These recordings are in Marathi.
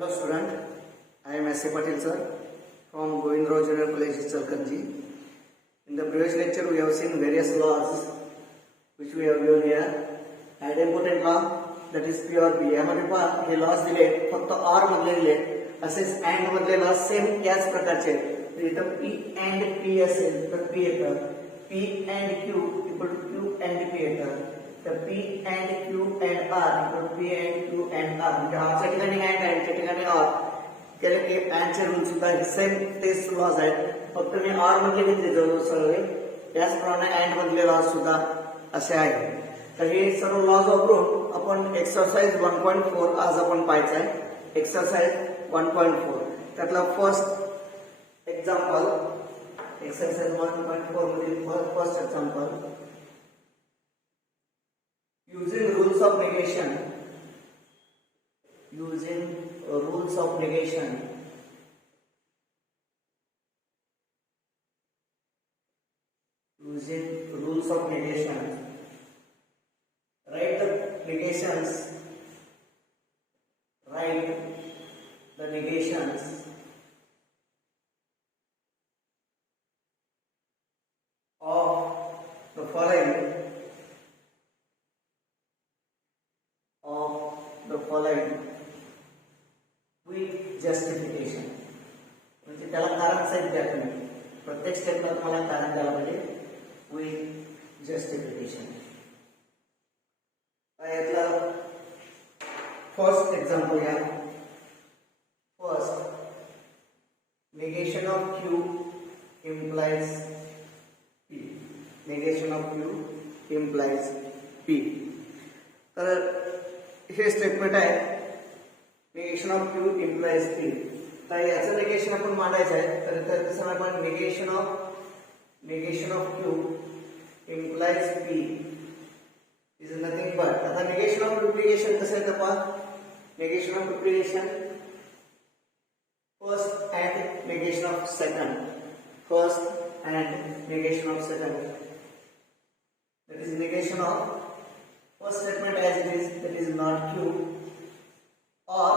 Hello student, I am S. A. Patil sir from Govindrao Junior College, Chalkanji. In the previous lecture we have seen various laws which we have given here. Idempotent law, that is P or P. यामध्ये पहा हे लॉस दिले फक्त R मधले दिले, असेच अँड मधले लॉस सेम याच प्रकारचे. इथं P and P असेल तर P येतं, P and Q equal to Q and P येतं. तर P and Q and R equal to P and Q and R. म्हणजे R च्या ठिकाणी अँड आहे, च्या ठिकाणी R. केले की अँड चे रूल सुद्धा सेम तेच लॉस आहेत, फक्त मी R मध्ये घेतले जवळ सगळे. त्याचप्रमाणे अँड मधले लॉस सुद्धा असे आहेत. तर हे सर्व लॉज वापरून आपण एक्सरसाइज 1.4 आज आपण पाहायचं आहे. एक्सरसाइज 1.4 त्यातला फर्स्ट एक्झाम्पल, एक्सरसाइज 1.4 मधील first example. Using rules of negation, using rules of negation, using rules of negation, write the negations, write the negations of the following, with justification. म्हणजे त्याला कारण सहित द्या तुम्ही, प्रत्येक स्टेपला तुम्हाला कारण द्यायला पाहिजे with justification. यातला फर्स्ट एक्झाम्पल घ्या. First, negation of Q implies P. negation of Q implies P. तर हे स्टेटमेंट आहे, negation of Q implies P. तर याचं निगेशन आपण मांडायचं आहे. तर कसं आपण negation of Q implies P is nothing but, आता निगेशन ऑफ डुप्लिकेशन कसं आहे पहा. Negation of duplication first and negation of second, first and negation of second. that is negation of first statement as it is, that is not Q, or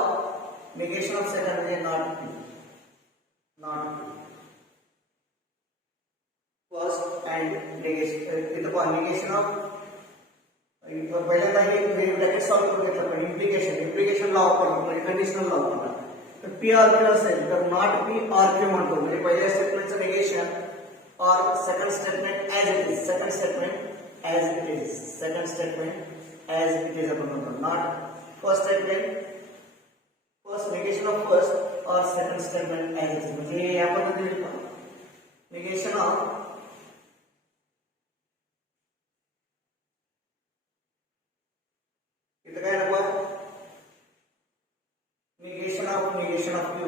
negation of second is not Q, not Q. First and negation, negation of पहिल्यांदा हे ब्रॅकेट सॉल्व्ह करून घेतलं पण इम्प्लिकेशन लॉ वापरला, म्हणजे कंडिशनल लॉ वापरला. तर पी आर क्यू असेल तर नॉट पी आर क्यू म्हणतो, म्हणजे पहिल्या स्टेटमेंटचं निगेशन और second statement as it is, second statement as it is, second statement as it is आपण म्हणतो. not first statement, first negation of first or second statement as it is. म्हणजे या पद्धतीने negation of इथं काय नको, negation of Q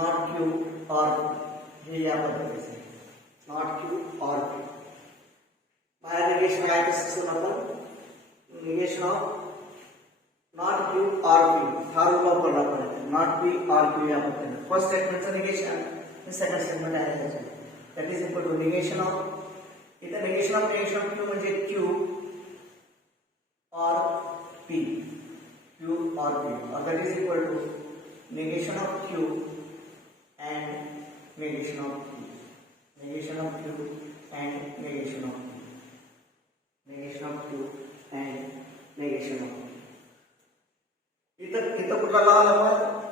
not Q or हे या पद्धतीने not Q or Q. बाहेर निगेशन काय कसं आपण negation of not Q or P हा रूल वापरला आपण, नॉट P or Q या पद्धतीने. फर्स्ट स्टेटमेंटचं निगेशन आणि सेकंड स्टेटमेंट आहे त्याचे, that is equal to negation of, इथं निगेशन ऑफ Q म्हणजे Q or P, Q or P, or that is equal to negation of Q and negation of P, negation of Q and negation of P, negation of Q and negation of P. इथं कुठला लॉ आला,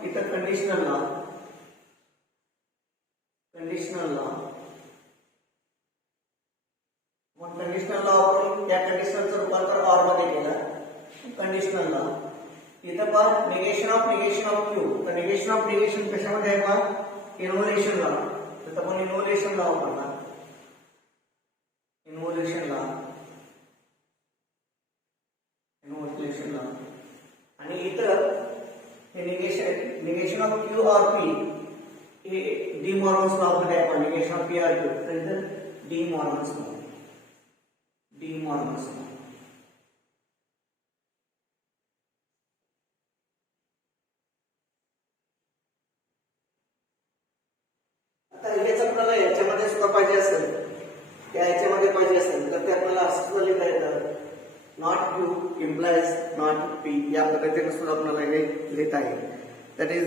इथं कंडिशनल लॉ, कंडिशनल लॉ. मग कंडिशनल लॉ वापरून त्या कंडिशनलचं रूपांतर ऑर मध्ये केलं, कंडिशनल लॉ. इथं पहा निगेशन ऑफ Q, तर निगेशन ऑफ निगेशन कशामध्ये आहे पहा, इन्व्होल्युशन लॉ. तर आपण इन्व्होल्युशन लॉ वापरला, इन्व्होल्युशन लॉ, इन्व्होल्युशन लॉ. आणि इतर हे निगेशन ऑफ Q और P हे डी मॉर्गन्स लॉ मध्ये आहे. निगेशन ऑफ P और Q तर इथं D Morgan's law, D Morgan's law. आता हेच आपल्याला याच्यामध्ये सुद्धा पाहिजे असेल, याच्यामध्ये पाहिजे असेल तर ते आपल्याला असं लिहिता येतं, not Q implies not P. या पद्धतीने सुद्धा आपल्याला हे लिहिता येईल. that is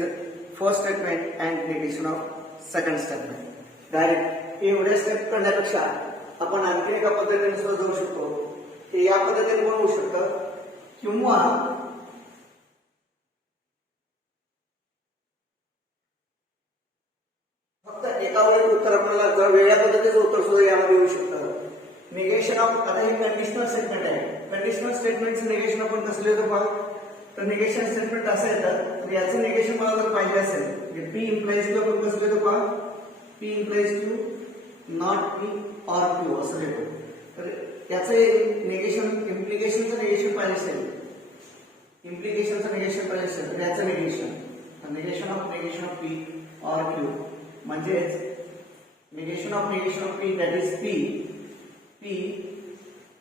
first statement and negation of second statement. Direct एवढे स्टेप करण्यापेक्षा आपण आणखी एका पद्धतीने सुद्धा जाऊ शकतो. हे या पद्धतीने पण होऊ शकतं किंवा फक्त एका वेळी उत्तर आपल्याला जर वेगळ्या पद्धतीचं उत्तर सुद्धा यामध्ये येऊ शकतं. निगेशन ऑफ, आता हे कंडिशनल स्टेटमेंट आहे. कंडिशनल स्टेटमेंटचं निगेशन आपण कसं लिहितो पहा, तर निगेशन स्टेटमेंट असं येतं. तर याचं निगेशन मला जर पाहिजे असेल, पी इम्प्लाइज टू आपण कसं लिहितो पहा, P implies to not P or Q असं लिहितो. तर याचं निगेशन, इम्प्लिकेशनचं निगेशन पाहिजे असेल, इम्प्लिकेशनचं निगेशन पाहिजे असेल तर याचं negation of P or Q म्हणजेच negation of P that is P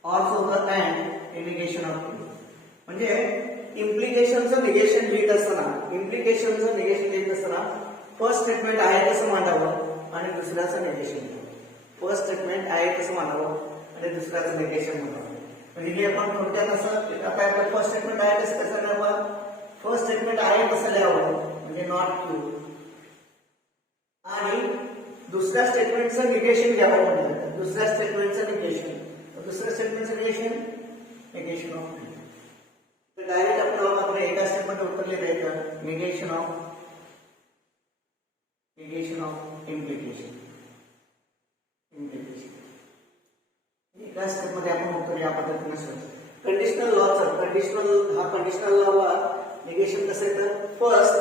also the and in negation of P. म्हणजे इम्प्लिकेशनचं निगेशन लिहित असताना फर्स्ट स्टेटमेंट आहे तसं मांडावं आणि दुसऱ्याचं निगेशन. फर्स्ट स्टेटमेंट आहे तसं मांडावं आणि दुसऱ्याचं निगेशन मांडावं. म्हणजे हे आपण थोडक्यात असं, आता आपलं फर्स्ट स्टेटमेंट आहे कसं लिहावं, फर्स्ट स्टेटमेंट आहे कसं लिहावं म्हणजे नॉट क्यू, आणि दुसऱ्या स्टेटमेंटचं निगेशन घ्यावं म्हणजे दुसऱ्या स्टेटमेंटचं निगेशन ऑफ. तर डायरेक्ट आपण एका स्टेटमेंट उत्तर लिहायचं निगेशन ऑफ इम्प्लिकेशन. एका स्टेप मध्ये आपण उत्तर या पद्धतीने शोधतो. कंडिशनल लॉ निगेशन कसं येतं, first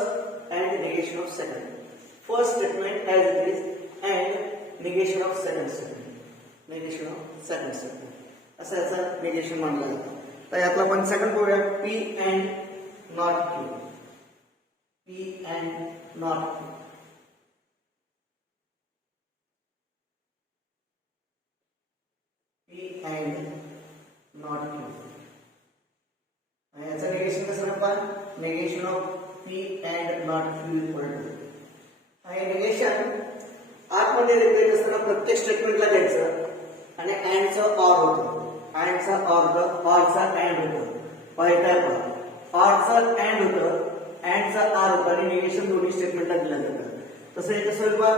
and negation of second. First statement as it is and negation of second statement असं याचं निगेशन मानलं जातं. तर यातलं आपण सेकंड बघूया, P and not Q. P and not Q, P and not Q. याचं निगेशन कसं आपण, negation of P and not Q equal to. हे निगेशन आतमध्ये रिप्लेट असताना प्रत्येक स्टेटमेंटला द्यायचं आणि अँडचं ऑर होतं, अँडचा ऑरचा अँड होतं. ऑरचा अँड होतं, अँडचा आर होतं आणि निगेशन दोन्ही स्टेटमेंटला दिलं जातं. तसं हे कसं होईल बघा,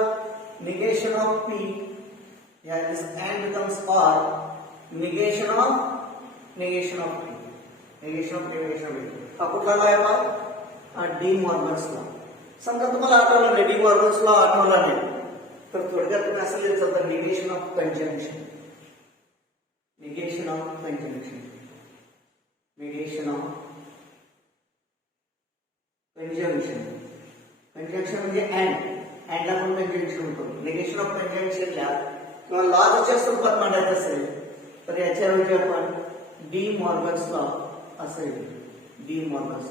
निगेशन ऑफ पी या this and becomes or, negation of P. हा कुठला लॉ आहे बघा, डी मॉर्गन्स लॉ. समजा तुम्हाला आठवलं नाही, डी मॉर्गन्स लॉ आठवला नाही तर थोडक्यात तुम्ही असं लिहायचं होतं निगेशन ऑफ कंजंक्शन. कंजंक्शन म्हणजे अँड आपण कंजंक्शन म्हणतो. निगेशन ऑफ कंजंक्शनला किंवा लॉजच्या स्वरूपात मांडायचं असेल तर याच्याऐवजी आपण डी मॉर्गन्स लॉ असं येईल. डी मॉर्गन्स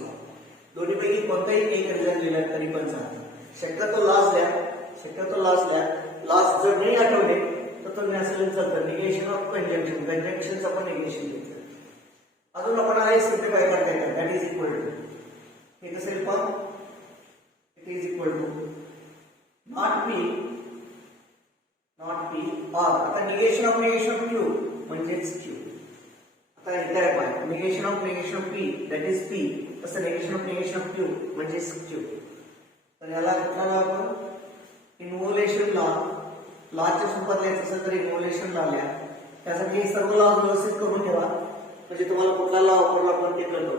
लॉ दोन्हीपैकी कोणताही एक रिझल्ट दिला तरी पण चालतं. शक्यतो लॉस द्या. लॉस जर नाही आठवले तर तुम्ही असं लिहिलं चालतं निगेशन ऑफ कंजंक्शनचं पण निगेशन घ्यायचं. अजून आपण आहे सिद्ध काय करता येतं, दॅट इज इक्वल टू, हे कसं येईल पण, it is equal to not P or. आता निगेशन ऑफ क्यू म्हणजेच क्यू. आता इथे काय पाहिजे, negation of P that is P, तसं निगेशन ऑफ क्यू म्हणजेच क्यू. तर याला कुठला आपण इन्व्होलेशन लॉच्या स्वरूपात लिहायचं असेल तर इन्व्होलेशन लॉ लिहा. त्यासाठी हे सर्व लॉ व्यवस्थित करून ठेवा म्हणजे तुम्हाला कुठला लॉ वापरला आपण ते कळतो.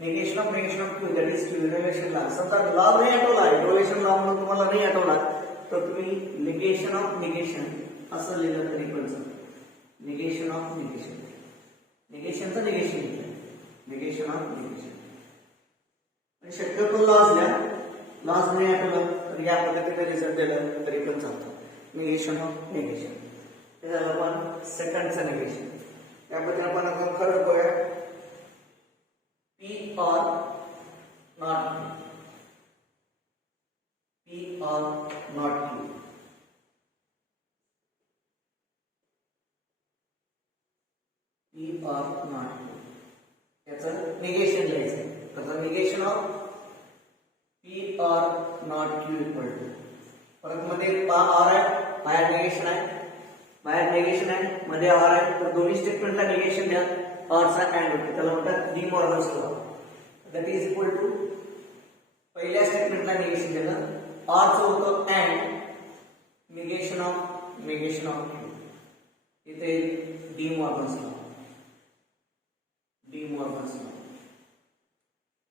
Negation of Q that is Q, involution law. समजा लॉ नाही आठवला, इन्व्होलेशन लॉ म्हणून तुम्हाला नाही आठवला तर तुम्ही निगेशन ऑफ निगेशन असं लिहिलं तरी पण चालतं. निगेशनचं निगेशन ऑफ निगेशन. आणि शक्यतो लॉज नाही आठवलं तर या पद्धतीने रिझल्ट दिलं तरी पण चालतं. निगेशन ऑफ निगेशन हे झालं आपण सेकंडचं निगेशन. या पद्धतीने आपण आता खरं बघूया, P or not Q. P or not याचं निगेशन लिहायचं. तर negation of P or not Q equal to, परत मध्ये पा ऑर आहे, बाहेर निगेशन आहे बाहेर निगेशन आहे, मध्ये ऑर आहे, तर दोन्ही स्टेटमेंटला निगेशन द्या, ऑरचा अँड होतो, त्याला म्हणतात De Morgan's law. That is equal to पहिल्या स्टेटमेंटला निगेशन दिलं, ऑरचं होतं अँड निगेशन ऑफ इथे डी मॉर्गन्स लॉ.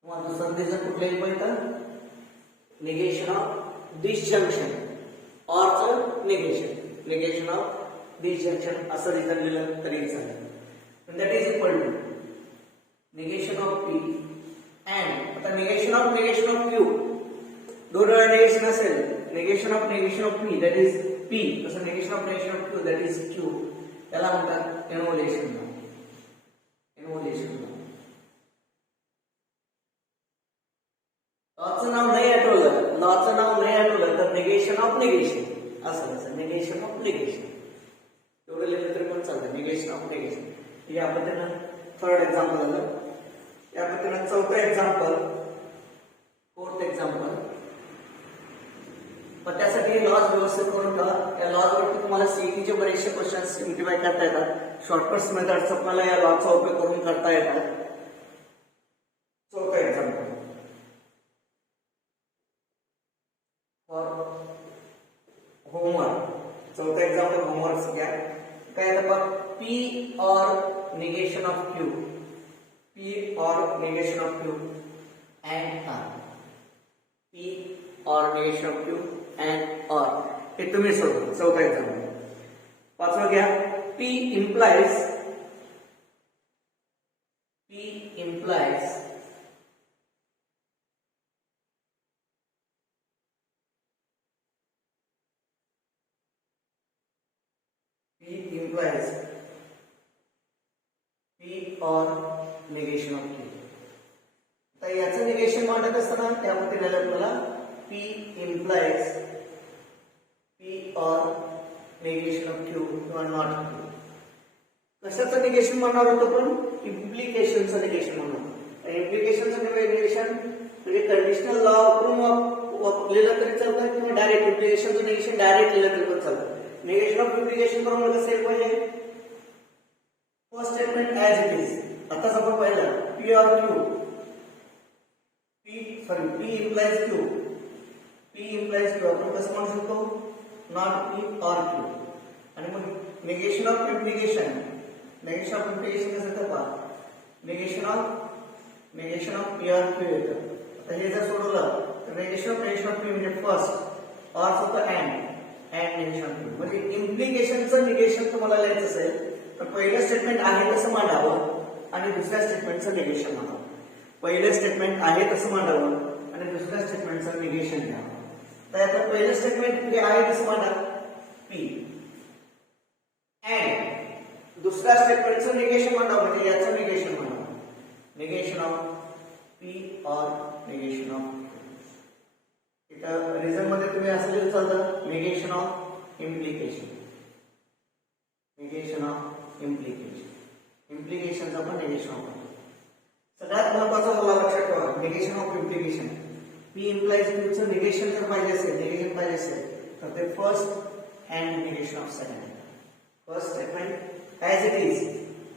तुम्हाला दुसरं दिसत कुठल्याही पहिलं निगेशन ऑफ डिसजंक्शन, ऑरचं निगेशन ऑफ डिसजंक्शन असं लिहिलं तरी चालेल. That is equal to negation of P and आता निगेशन ऑफ क्यू, दोन वेळा निगेशन असेल, negation of P that is P, तसं negation of Q that is Q, त्याला म्हणतात इन्व्होल्युशन लॉ. लॉचं नाव नाही आठवलं तर निगेशन ऑफ निगेशन असं, निगेशन ऑफ निगेशन एवढं लिहिलं तरी पण चालतं, निगेशन ऑफ निगेशन. या पद्धतीनं थर्ड एक्झाम्पल झालं. या पद्धतीनं चौथं एक्झाम्पल, फोर्थ एक्झाम्पल. पण त्यासाठी लॉज व्यवस्थित करून ठेवा. या लॉजवरती तुम्हाला सीईटीचे बरेचसे क्वेश्चन सिम्प्लिफाय करता येतात, शॉर्टकट्स मेथड्स आपल्याला या लॉजचा उपयोग करून करता येतात. चौथं एक्झाम्पल फॉर होमवर्क. चौथं एक्झाम्पल होमवर्क घ्या. काय येतं बघ, P or negation of Q, and R, P or negation of Q and R, हे तुम्ही सोडवा. चौथा एक्झाम्पल. पाचवं घ्या, P implies P or negation of Q. तर याचं निगेशन मांडत असताना त्यामध्ये लिहिलं आपल्याला P implies P or negation of Q किंवा not Q. कशाचं निगेशन मांडणार होतं पण इम्प्लिकेशनचं निगेशन म्हणून. इम्प्लिकेशनचं निगेशन म्हणजे कंडिशनल लॉ वापरून लिहिलं तरी चालतं किंवा डायरेक्ट इम्प्लिकेशनचं निगेशन डायरेक्ट लिहिलं तरी पण चालतं. निगेशन ऑफ इम्प्लिकेशन करून कसं असेल पाहिजे, first statement as it is. आताच आपण पाहिलं P or Q, P implies Q, आपण कसं म्हणू शकतो, नॉट P or Q. आणि मग निगेशन ऑफ इम्प्लिकेशन कसं येतं पहा, negation of P or Q येतं. आता हे जर सोडवलं तर निगेशन ऑफ P म्हणजे फर्स्ट, ऑर होतं अँड निगेशन ऑफ Q. म्हणजे इम्प्लिकेशनचं निगेशन तुम्हाला लिहायचं असेल तर पहिलं स्टेटमेंट आहे तसं मांडावं आणि दुसऱ्या स्टेटमेंटचं निगेशन मांडावं. पहिलं स्टेटमेंट आहे तसं मांडावं आणि दुसऱ्या स्टेटमेंटचं निगेशन घ्यावं. तर आता पहिलं स्टेटमेंट जे आहे तसं मांडा P, अँड दुसऱ्या स्टेटमेंटचं निगेशन मांडावं म्हणजे याचं निगेशन मांडावं, निगेशन ऑफ P और निगेशन ऑफ Q. इथं रिझन मध्ये तुम्ही असं लिहून चालतं, निगेशन ऑफ इम्प्लिकेशनचं पण निगेशन ऑफ. सगळ्यात महत्वाचा मला लक्षात ठेवा, negation of implication. P implies Q चं निगेशन जर पाहिजे असेल तर ते first and negation of second. First statement as it is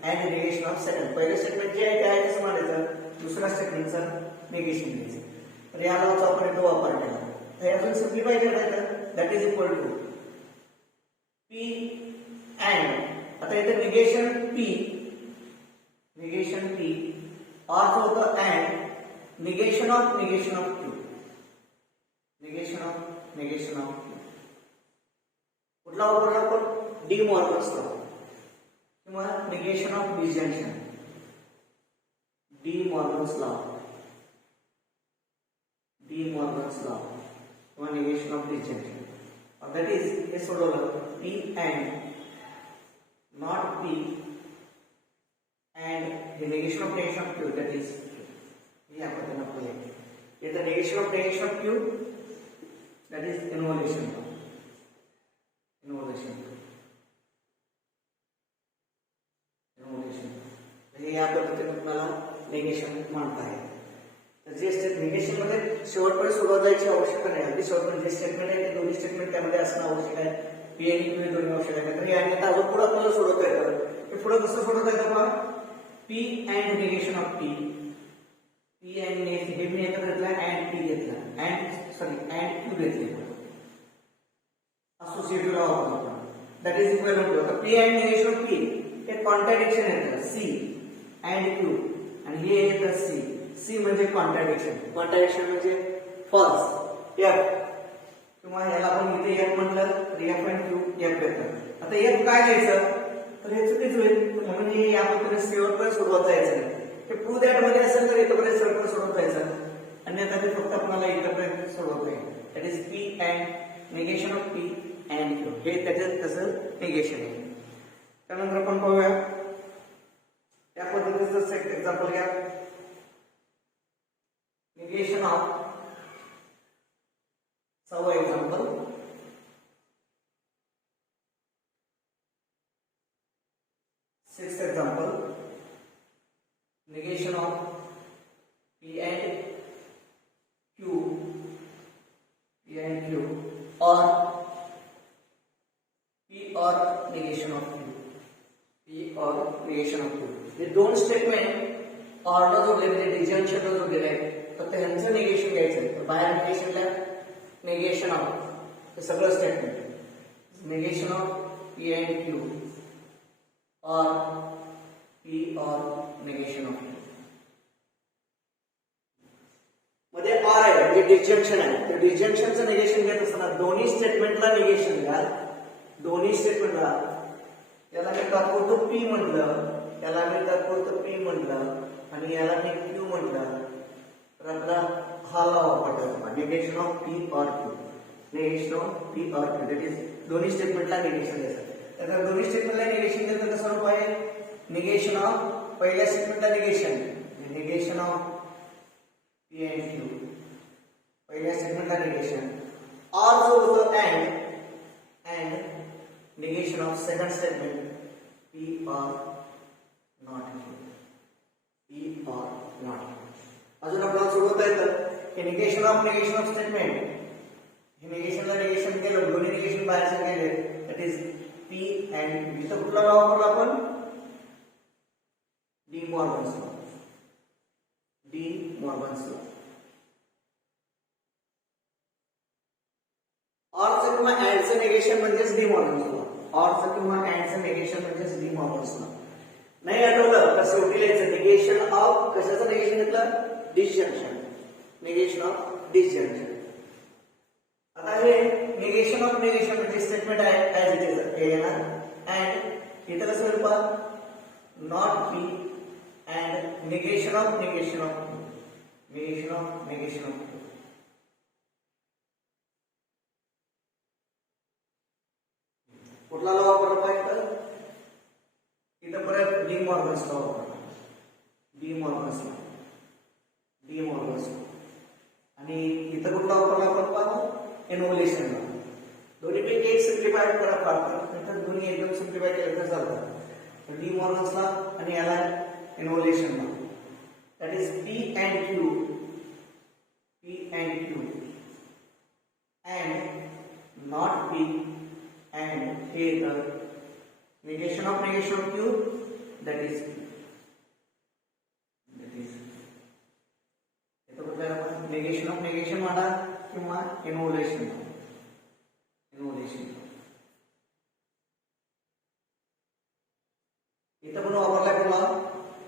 and negation of second. पहिलं स्टेटमेंट जे आहे ते आहे तसं मानायचं, दुसऱ्या स्टेटमेंटचं निगेशन द्यायचं. तर या लॉचा आपण इथं वापर केला. तर यातून सिम्प्लिफाय करायचं, that is equal to P and, आता इथे निगेशन P ऑर होतं and negation of Q, negation of Q. कुठला वापरला आपण, डी मॉर्गन्स लॉ किंवा negation of disjunction, D Morgan's law किंवा negation of disjunction. That is हे सोडवलं, P and not P and the negation of Q, that is Q. या पद्धतीने आपल्याला येतं negation of Q, that is involution. हे या पद्धतीने आपल्याला निगेशन मांडता आहे. तर जे निगेशन मध्ये शेवटपर्यंत सोडवता जायची आवश्यकता नाही, अगदी शेवटपर्यंत जे स्टेटमेंट आहे ते दोन्ही स्टेटमेंट त्यामध्ये असणं आवश्यक आहे. पी आणि क्यू हे दोन्ही ऑप्शन आहेत. तर याने आता अजून पुढे आपल्याला सोडवता येतं. हे पुढे कसं सोडवता येतं पहा, P and negation of P, P and हे मी एकत्र घेतला अँड पी घेतला अँड क्यू घेतले, असोसिएटिव्ह लॉ वापरतो. दॅट इज इक्वल टू आता P and negation of P हे कॉन्ट्रॅडिक्शन येतं सी अँड क्यू आणि हे येतं सी. सी म्हणजे कॉन्ट्रॅडिक्शन, कॉन्ट्रॅडिक्शन म्हणजे फॉल्स. एफ किंवा ह्याला आपण इथे एफ म्हटलं तर एफ अँड क्यू एफ येतं. आता एफ काय घ्यायचं तर हे चुकीचं होईल, म्हणून हे या पद्धतीने शेवटपर्यंत सोडवत जायचं नाही. ते प्रूव्ह दॅट मध्ये असेल तर इथपर्यंत शेवटपर्यंत सोडवत जायचं, अन्यथा ते फक्त आपल्याला इथपर्यंत सोडवत आहे. That is P and negation of P and Q, हे त्याच्यात कसं निगेशन आहे. त्यानंतर आपण पाहूया या पद्धतीचं एक एक्झाम्पल घ्या. निगेशन ऑफ सव example. Sixth example, negation of P and Q, or P or negation of Q, P or negation of Q. हे दोन स्टेटमेंट ऑर्डर जो दिले डिजंक्शन जो दिलाय फक्त ह्यांचं निगेशन घ्यायचं. तर बाहेर निगेशनला निगेशन ऑफ हे सगळं statement negation of P and Q or P or negation of Q. मध्ये R आहे म्हणजे डिसजंक्शन आहे. तर डिसजंक्शनचं निगेशन घेत असताना दोन्ही स्टेटमेंटला निगेशन घ्या. दोन्ही स्टेटमेंटला याला मी तात्पुरतो P म्हटलं, याला मी तात्पुरतो P म्हटलं आणि याला मी Q म्हटलं तर आपला हा लॉ वापरतो negation of P or Q. Negation of P or Q that is दोन्ही स्टेटमेंटला निगेशन द्यायचं. तर दोन्ही स्टेटमेंटला निगेशन दिलं तर कसं रूप आहे, निगेशन ऑफ पहिल्या स्टेटमेंटला negation of P and Q पहिल्या स्टेटमेंटला निगेशन, ऑर जो होतो and negation of second statement P or not Q, P or not Q. अजून आपल्याला सोडवता येतं की निगेशन ऑफ स्टेटमेंट, हे निगेशनला निगेशन केलं, दोन्ही निगेशन बाहेरचे गेले दॅट इज P and इथं कुठला लॉ वापरला आपण, डी मॉर्गन्स लॉ. ऑरचं किंवा अँडचं निगेशन म्हणजेच डी मॉर्गन्स लॉ. ऑरचं किंवा अँडचं निगेशन म्हणजेच डी मॉर्गन्स लॉ. नाही आठवलं तर शेवटी लिहायचं निगेशन ऑफ कशाचं निगेशन घेतलं, डिसजंक्शन, निगेशन ऑफ डिसजंक्शन. आता हे निगेशन ऑफ निगेशन म्हणजे स्टेटमेंट आहे ऍज इट इज येणार अँड इथं कसं होईल पहा, not P and negation of कुठला लॉ वापरला पाहिजे, इथं परत डी मॉर्गन्स लॉ वापरला. डी मॉर्गन्स लॉ आणि इथं कुठला वापरला आपण पाहू, इनोव्हेशन लॉ. दोन्हीपैकी एक सिम्प्लिफाय करा फार, दोन्ही एकदम सिम्प्लिफाय केलं तर चालतं. तर डी मॉर्गन्स लॉ आणि याला innovation law that is P and Q and not P and हे negation of Q that is negation of negation म्हणा किंवा इनोव्हेशन. इथं पण वापरला किंवा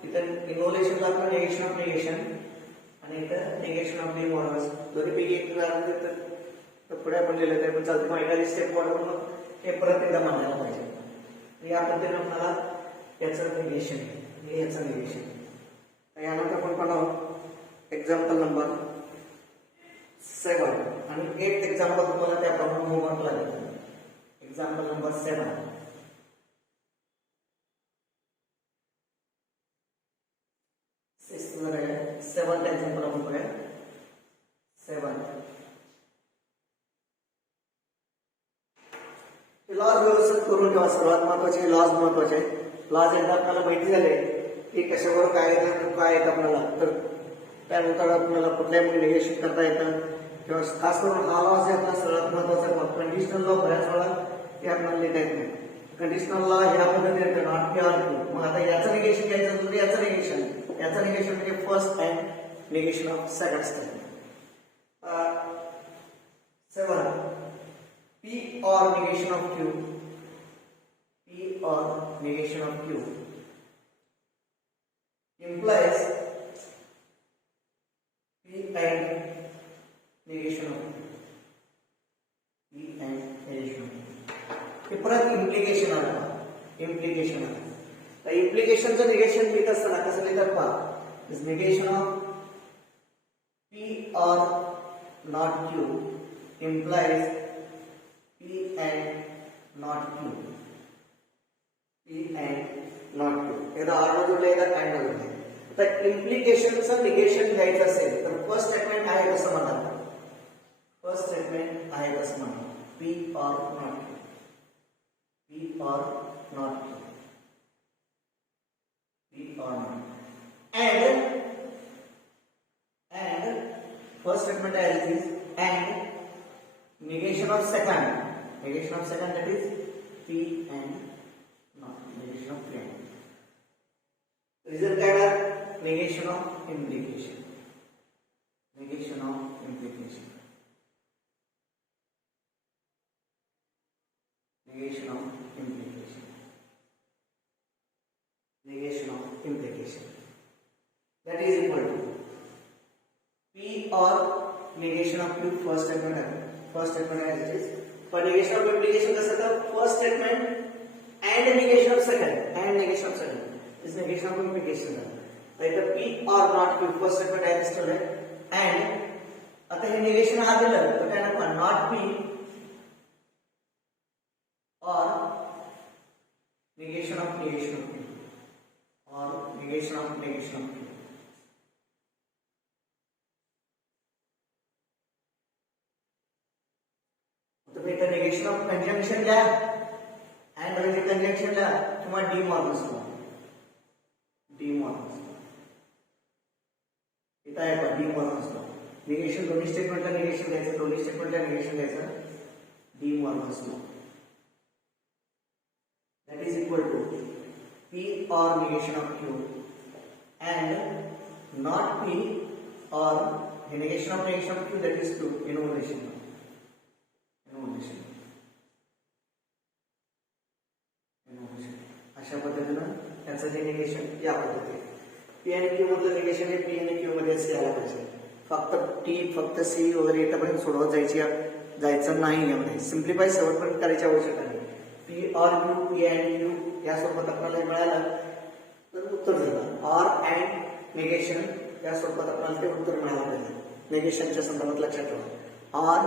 इथं इनोव्हेशन लागतं निगेशन ऑफ निगेशन आणि इथं निगेशन ऑफ डी मॉर्गन्स. दोन्हीपैकी एक तर पुढे आपण लिहिलं तरी पण चालतं, किंवा एखादी स्टेप वाढवून हे परत एकदा मांडायला पाहिजे. या पद्धतीने आपल्याला याचं निगेशन हे याचं निगेशन. यानंतर आपण पाहू एक्झाम्पल नंबर 7 आणि 8 एक्झाम्पल तुम्हाला त्याप्रमाणे होमवर्कला देतो. Example number 7. सेवन्थ एक्झाम्पल आपण बघूया. 7 लॉज व्यवस्थित करून ठेवा. सर्वात महत्वाचे लॉज महत्वाचे. लॉज एकदा आपल्याला माहिती झाले की कशावर काय येतं आपल्याला, तर त्यानंतर आपल्याला कुठल्याही निगेशन करता येतं. किंवा खास करून हा लॉज आहे आपला सर्वात महत्वाचा कंडिशनल लॉ बऱ्याच वेळा ते आपल्याला लिहिता येत नाही. कंडिशनलला ह्या पद्धतीने येतं नॉट पी आर क्यू. मग आता याचं निगेशन घ्यायचं असेल तर याचं निगेशन म्हणजे first and negation of second statement. 7 P or negation of Q. P or negation of Q implies P and negation of Q. P and negation of Q. हे परत इम्प्लिकेशन आलं. तर इम्प्लिकेशनचं निगेशन लिहित असताना कसं लिहितात पहा. This negation of P or not Q implies P and not Q. P and not Q. एकदा आर जोडले एकदा अँड जोडले. तर इम्प्लिकेशनचं निगेशन घ्यायचं असेल तर फर्स्ट स्टेटमेंट आहे कसं म्हणतात. P or not Q. P or not Q. P or not. And first statement as it is and negation of second that is P and not negation of P and. Result काय आहे negation of implication. Negation of implication. Negation of implication. Negation of implication. That is equal to P or negation of Q first statement as it is. For negation of implication कसं तर first statement and negation of second is negation of implication. तर इथं P or not Q first statement as it is and आता हे negation हा दिलं तर काय नको not P or negation of Q or negation of Q. तर निगेशन ऑफ कंजंक्शन ला अँड म्हणजे कंजंक्शन ला किंवा डी मॉर्गन्स लॉ. इथं आहे का डी मॉर्गन्स लॉ. निगेशन दोन्ही स्टेटमेंटला निगेशन द्यायचं De Morgan's law. That is equal to P or negation of Q and not P or the negation of Q that is Q innovation. अशा पद्धतीनं त्याचं जे निगेशन या पद्धतीने पी आणि क्यू मधलं निगेशन हे पी आणि क्यू मध्येच यायला पाहिजे. फक्त सी वगैरे इथपर्यंत सोडवत जायचं नाही. यामध्ये सिम्प्लिफाय शेवटपर्यंत करायची आवश्यकता नाही. P or Q P and Q या स्वरूपात आपल्याला मिळालं तर उत्तर झालं. ऑर अँड निगेशन या स्वरूपात आपल्याला ते उत्तर मिळालं पाहिजे. निगेशनच्या संदर्भात लक्षात ठेवा ऑर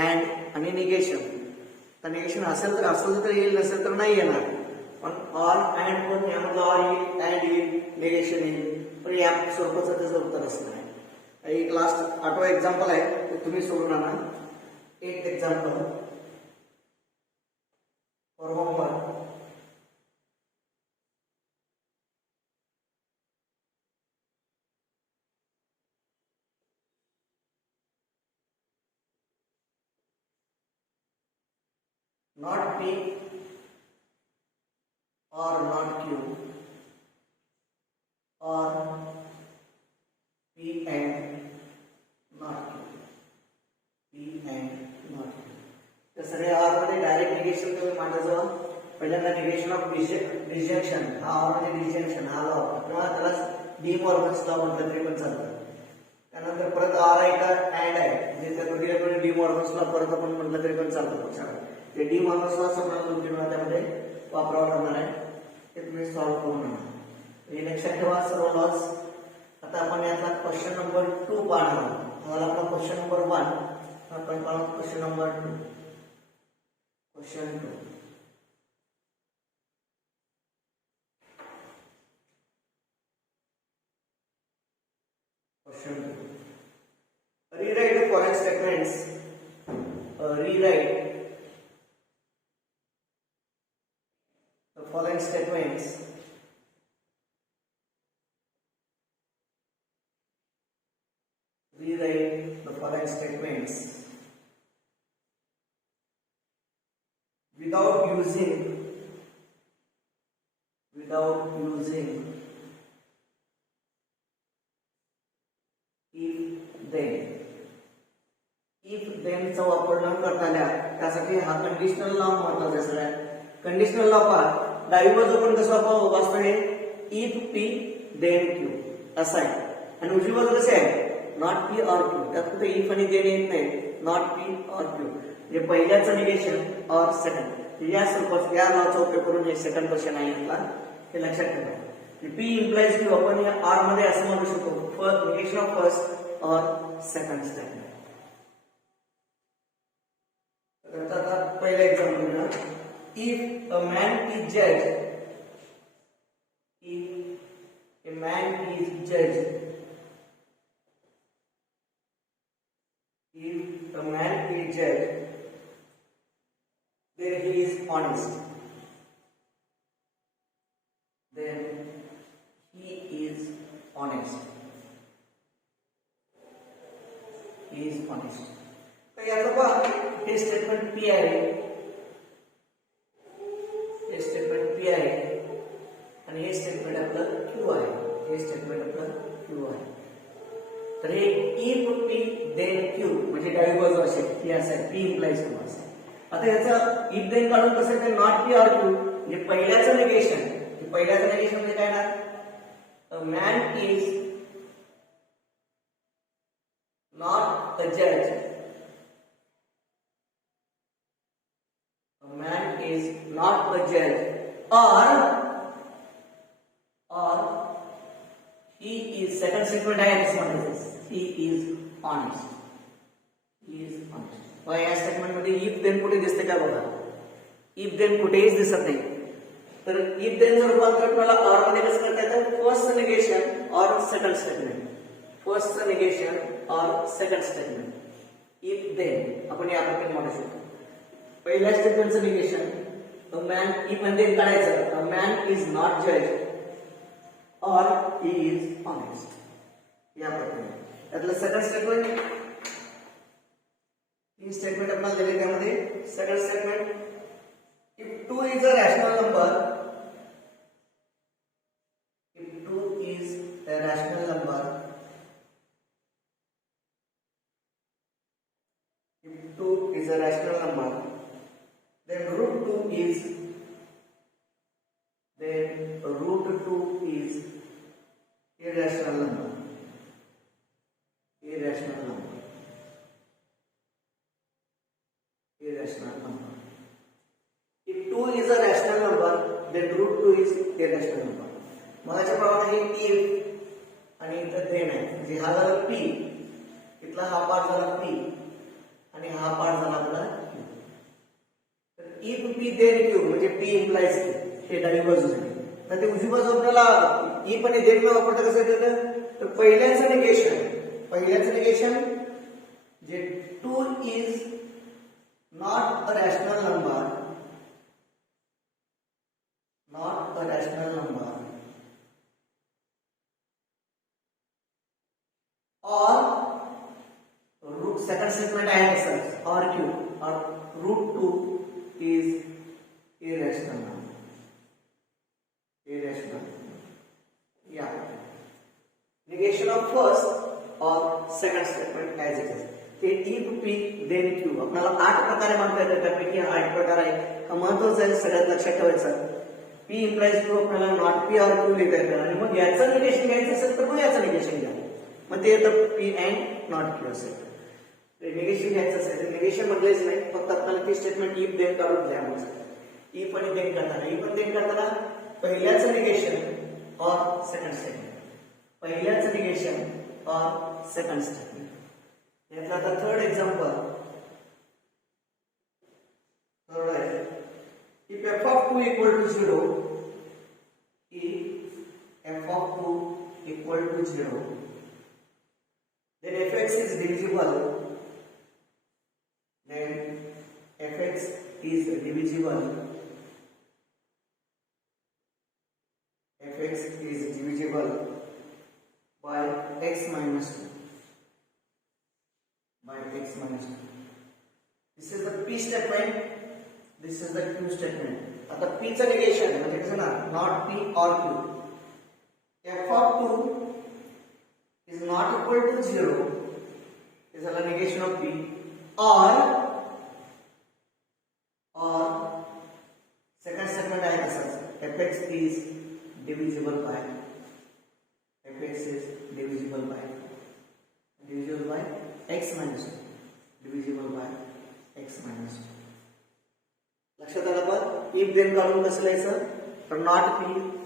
अँड आणि निगेशन. तर निगेशन असेल तर असं तर येईल नसेल तर नाही येणार. पण ऑर अँड पण यामधलं ऑर येईल अँड येईल निगेशन येईल पण या स्वरूपाचं त्याचं उत्तर असणार आहे. एक लास्ट 8वा एक्झाम्पल आहे ते तुम्ही सोडून आणा. एक example for homework. Not P or not Q or P and not Q. तर सगळे आर मध्ये डायरेक्ट निगेशन तुम्ही मांडायचं. पहिल्यांदा निगेशन ऑफ डिजंक्शन हा आर मध्ये डिजंक्शन हा लॉ किंवा त्याला डी मॉर्गन्स लॉ म्हटलं तरी पण चालतं. त्यानंतर परत आर आहे का अँड आहे म्हणजे त्या डी मॉर्गन्स लॉ परत आपण म्हटलं तरी पण चालतं. ते डी मॉर्गन्स लॉ समजा 2-3 वेळा त्यामध्ये वापरावं लागणार आहे. ते तुम्ही सॉल्व्ह करून आणा. हे लक्षात ठेवा सर्व लॉज. आता आपण यातला क्वेश्चन नंबर 2 पाहणार आहोत. मला आपला क्वेश्चन नंबर 1 आपण पाहू. Question number 2 question 2 rewrite the following statements. Rewrite the following statements without using if then चा वापर न करताना त्यासाठी हा कंडिशनल लॉ महत्वाचा आहे. कंडिशनल लॉ पहा डावी बाजू पण कसं वाचतो हे if p then q असं आहे आणि उजवी बाजू कशी आहे नॉट p or q. त्यात कुठे if आणि then येत नाही नॉट p or q म्हणजे पहिल्याचं निगेशन और सेकंड या स्वरूपात या लॉचा उपयोग करून हे सेकंड क्वेश्चन आहे आपला हे लक्षात ठेवा. p implies q आपण या r मध्ये असं म्हणू शकतो फर्स्ट निगेशन ऑफ फर्स्ट और सेकंड स्टेटमेंट. आता पहिला एक्झाम्पल घेऊया. If a man is judged, if a man is judged, if a man is judged, then he is honest. Then he is honest. He is honest. तर याचं पहा हे स्टेटमेंट पी आहे. हे स्टेटमेंट पी आहे आणि हे स्टेटमेंट आपलं क्यू आहे. हे स्टेटमेंट आपलं क्यू आहे. तर हे इफ पी देन क्यू म्हणजे डावी बाजू असेल ही असेल पी इम्प्लाइज क्यू असेल. आता याचं इफ देन काढून कसं ते नॉट पी ऑर क्यू म्हणजे पहिल्याचं निगेशन म्हणजे काय ना a man is not a जज. Man is not a judge or he is second statement आहे this one is he is honest. He is honest. व या स्टेटमेंट मध्ये if then कुठे दिसते का बघा. if then कुठेच दिसत नाही. तर if then जर रूपांतर मला or मध्ये कसं करता येतं फर्स्ट निगेशन और सेकंड स्टेटमेंट. फर्स्ट निगेशन और सेकंड स्टेटमेंट. if then आपण या प्रकारे म्हणू शकतो. पहिल्या स्टेटमेंटचं निगेशन अ मॅन इफ आणि देन काढायचं अ मॅन इज नॉट जज और ही इज ऑनेस्ट या प्रकारे. त्यातलं सेकंड स्टेटमेंट तीन स्टेटमेंट आपल्याला दिले त्यामध्ये second statement if 2 is a rational number if 2 is a rational number if 2 is a rational number then root 2 is irrational number. Irrational number. If 2 is a rational number, then root 2 is irrational number. मगाच्या प्रमाणे हे if आणि इथं then आहे म्हणजे हा झाला p इथला हा पार्ट झाला p आणि हा पार्ट झाला आपला q. if p then q म्हणजे p implies q हे डावी बाजू झाली. तर ते उजवी बाजू आपल्याला if आणि then ला वापरता कसं येतं तर पहिल्याचं निगेशन जे 2 is not a rational number or root second statement आहे sir or q or root 2 is irrational number. Yeah. Negation of first or second statement as it is. ते if p then q आपल्याला 8 प्रकारे म्हणता येतात त्यापैकी हा 8 प्रकार आहे. हा महत्त्वाचा आहे सगळ्यात लक्षात ठेवायचं. p implies q आपल्याला नॉट p or q लिहिता येतं आणि मग याचं निगेशन घ्यायचं असेल तर मग याचं निगेशन घ्या. मग ते येतं p and not q असेल. निगेशन घ्यायचं असेल तर निगेशन मधलेच नाही फक्त आपल्याला ती स्टेटमेंट if then काढून घ्या. if आणि then करताना पहिल्याचं निगेशन और सेकंड स्टेटमेंट. पहिल्याचं निगेशन और सेकंड स्टेटमेंट. यातला आता थर्ड एक्झाम्पल थर्ड आहे if f of 2 equal to 0 if f of 2 equal to 0 then fx is divisible by x minus 2. This is the p statement. This is the Q statement. आता p चं निगेशन म्हणजे कसं ना, not p or q. f of 2 is not equal to 0 is a negation of p, or second statement आहे तसंच, fx is divisible by x minus 2, divisible by x minus 2. लक्षात आलं पण if then काढून कसं लिहायचं, तर नॉट p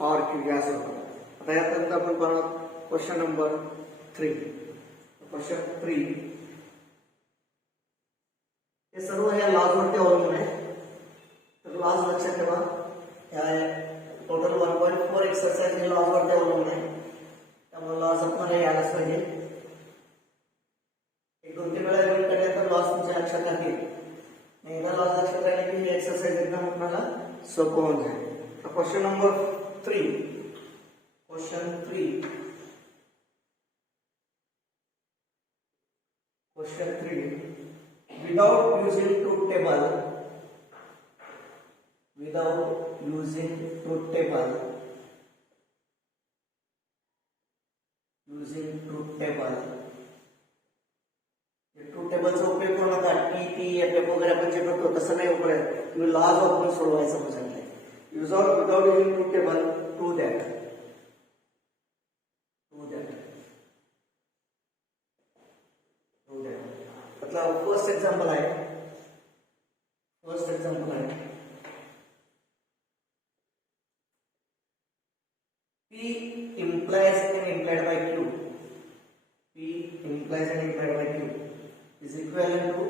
or q या स्वरूपात. आता यानंतर आपण पाहणार क्वेश्चन नंबर 3. क्वेश्चन 3 हे सर्व या लॉज वरती अवलंबून आहे. तर लॉज लक्षात ठेवा, या टोटल 1.4 एक्सरसाइज हे लॉज वरती अवलंबून आहे. त्यामुळे लॉज आपल्याला यायलाच पाहिजे. एक 2-3 वेळा रिपीट केल्यानंतर लॉज तुमच्या लक्षात राहील. एकदा लॉज लक्षात राहिले की ही एक्सरसाइज एकदम आपल्याला सोपं होऊन जाईल. तर question number 3. Question 3 without using truth table, truth टेबलचा उपयोग करू नका. टी एफ वगैरे आपण जे करतो तसं नाही उपयोग. तुम्ही लॉज वापरून सोडवायचं म्हणजे without using truth table, to that. मतलब फर्स्ट एग्जांपल आहे. P implies and implied by Q. P implies and implied by Q is equivalent to